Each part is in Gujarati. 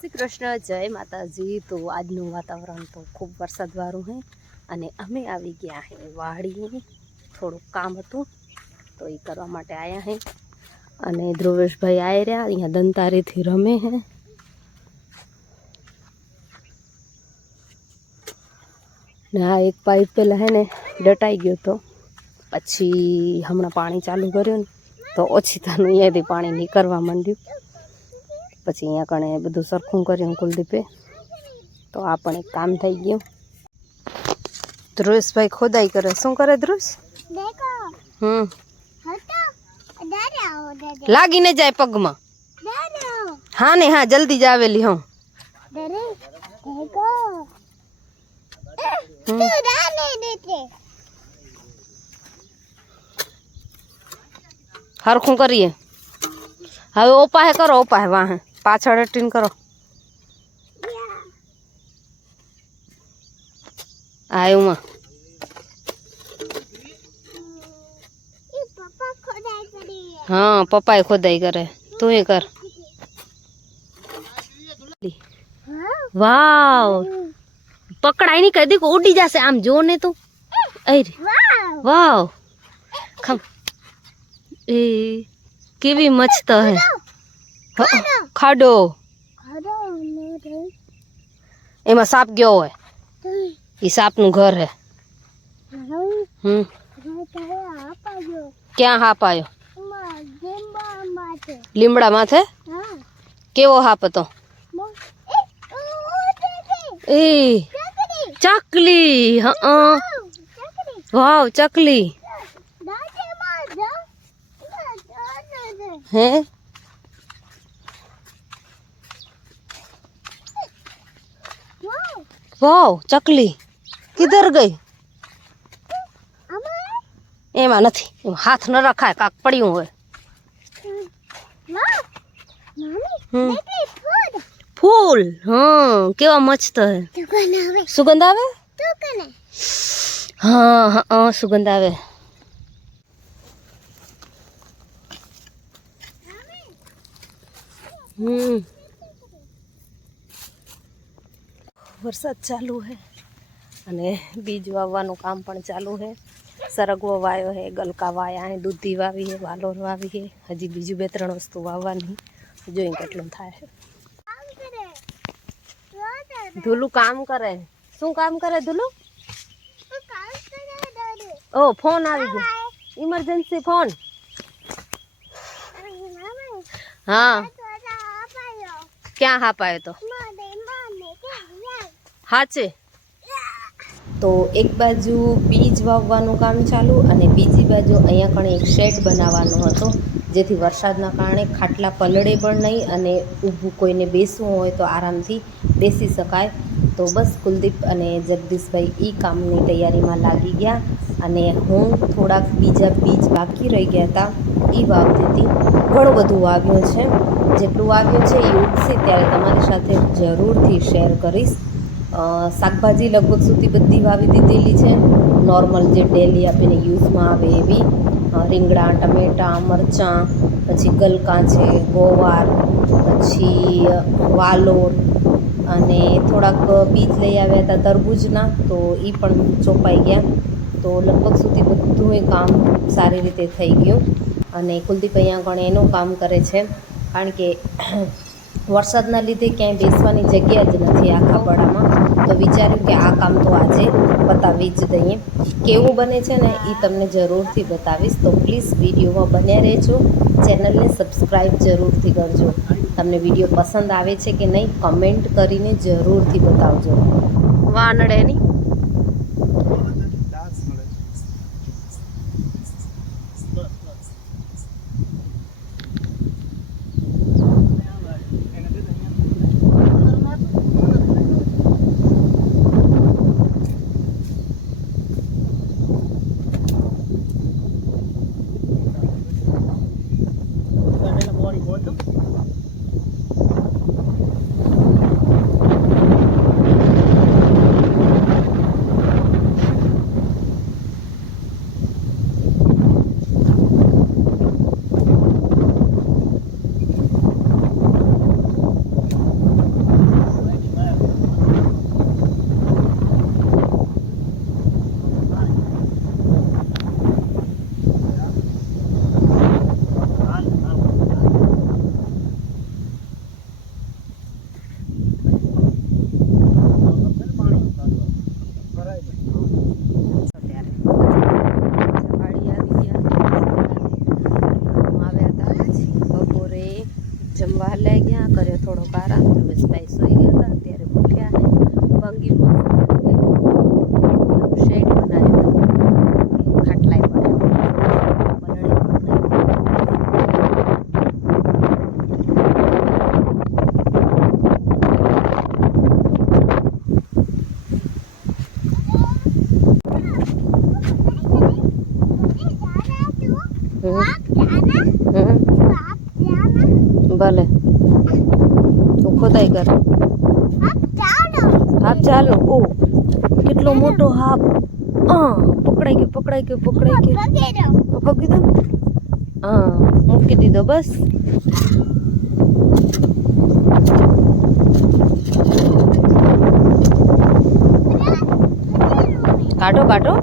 શ્રી કૃષ્ણ જય માતાજી તો આજનું વાતાવરણ તો ખૂબ વરસાદવાળું હે અને અમે આવી ગયા હે વાડી થોડુંક કામ હતું તો એ કરવા માટે આવ્યા હે અને ધ્રુવેશભાઈ આવી રહ્યા અહીંયા દંતારીથી રમે હે ને હા એક પાઇપ પહેલાં હે ને ડટાઈ ગયો તો પછી હમણાં પાણી ચાલુ કર્યું ને તો ઓછી તાનું અહીંયાથી પાણી નીકળવા માંડ્યું પછી અહીંયા કણે બધું સરખું કર્યું કુલદીપે તો આ પણ એક કામ થઈ ગયું ધ્રુસભાઈ ખોદાઈ કરે શું કરે ધ્રુસ હમ લાગીને જાય પગમાં હા ને હા જલ્દી જ આવેલી હું હરખું કરીએ હવે ઓપાહે કરો ઓપાહે વાહે पाँच टीन करो आयु म हाँ पप्पा ही खुदाई करे तू ही कर वाव पकड़ाई नहीं कर दी को उड़ी जासे आम जो ने तो अरे वाव खम ए केवी मच है खाडो एम साप गयो है साप नु घर है क्या हाप आयो लिमड़ा माथे केव हाप तो चकली वाह चकली वाओ चकली किधर गई एमा नहीं हाथ न रखा है काक पड़ी हुए हम्म. फूल हाँ के मचत है सुगंध आवे हाँ, हाँ हाँ सुगंध आवे हम्म વરસાદ ચાલુ છે અને બીજ વાવવાનું કામ પણ ચાલુ છે સરગવો વાયો હે ગલકા વાયા દૂધી વાવીએ વાલોર વાવી છે હજી બીજું બે ત્રણ વસ્તુ વાવવાની જોઈને કેટલું થાય છે કામ કરે શું કામ કરે ધુલું ઓ ફોન આવી ગયો ઇમરજન્સી ફોન હા ક્યાં હાપાયો તો હાચે તો એક બાજુ બીજ વાવવાનું કામ ચાલુ અને બીજી બાજુ અહીંયા કણે એક શેડ બનાવવાનો હતો જેથી વરસાદના કારણે ખાટલા પલળે પણ નહીં અને ઊભું કોઈને બેસવું હોય તો આરામથી બેસી શકાય તો બસ કુલદીપ અને જગદીશભાઈ એ કામની તૈયારીમાં લાગી ગયા અને હું થોડાક બીજા બીજ બાકી રહી ગયા હતા એ વાવતીથી ઘણું બધું વાવ્યું છે જેટલું વાવ્યું છે એ ઉગશે ત્યારે તમારી સાથે જરૂરથી શેર કરીશ શાકભાજી લગભગ સુધી બધી વાવી દીધેલી છે નોર્મલ જે ડેલી આપીને યુઝમાં આવે એવી રીંગણા ટમેટાં મરચાં પછી ગલકા છે ગોવાર પછી વાલોર અને થોડાક બીજ લઈ આવ્યા હતા તરબૂજના તો એ પણ ચોપાઈ ગયા તો લગભગ સુધી બધું એ કામ સારી રીતે થઈ ગયું અને કુલદીપ અહીંયા આગળ એનું કામ કરે છે કારણ કે વરસાદના લીધે ક્યાંય બેસવાની જગ્યા જ નથી આખા પડામાં તો વિચાર્યું કે આ કામ તો આજે બતાવી જ દઈએ કેવું બને છે ને એ તમને જરૂરથી બતાવીશ તો પ્લીઝ વિડીયોમાં બન્યા રહેજો ચેનલને સબસ્ક્રાઈબ જરૂરથી કરજો તમને વિડીયો પસંદ આવે છે કે નહીં કમેન્ટ કરીને જરૂરથી બતાવજો વાનડેની अब चालू ओ कितलो મોટો હાથ અ પકડાય કે પકડાય કે પકડાય કે પકડી દો અ મૂકી દીધો બસ કાટો કાટો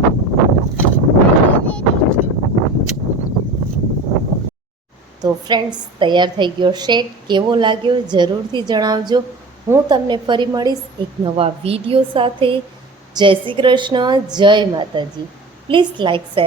તો ફ્રેન્ડ્સ તૈયાર થઈ ગયો શેક કેવો લાગ્યો જરૂરથી જણાવજો હું તમને ફરી મળીશ એક નવા વિડીયો સાથે જય શ્રી કૃષ્ણ જય માતાજી પ્લીઝ લાઇક શેર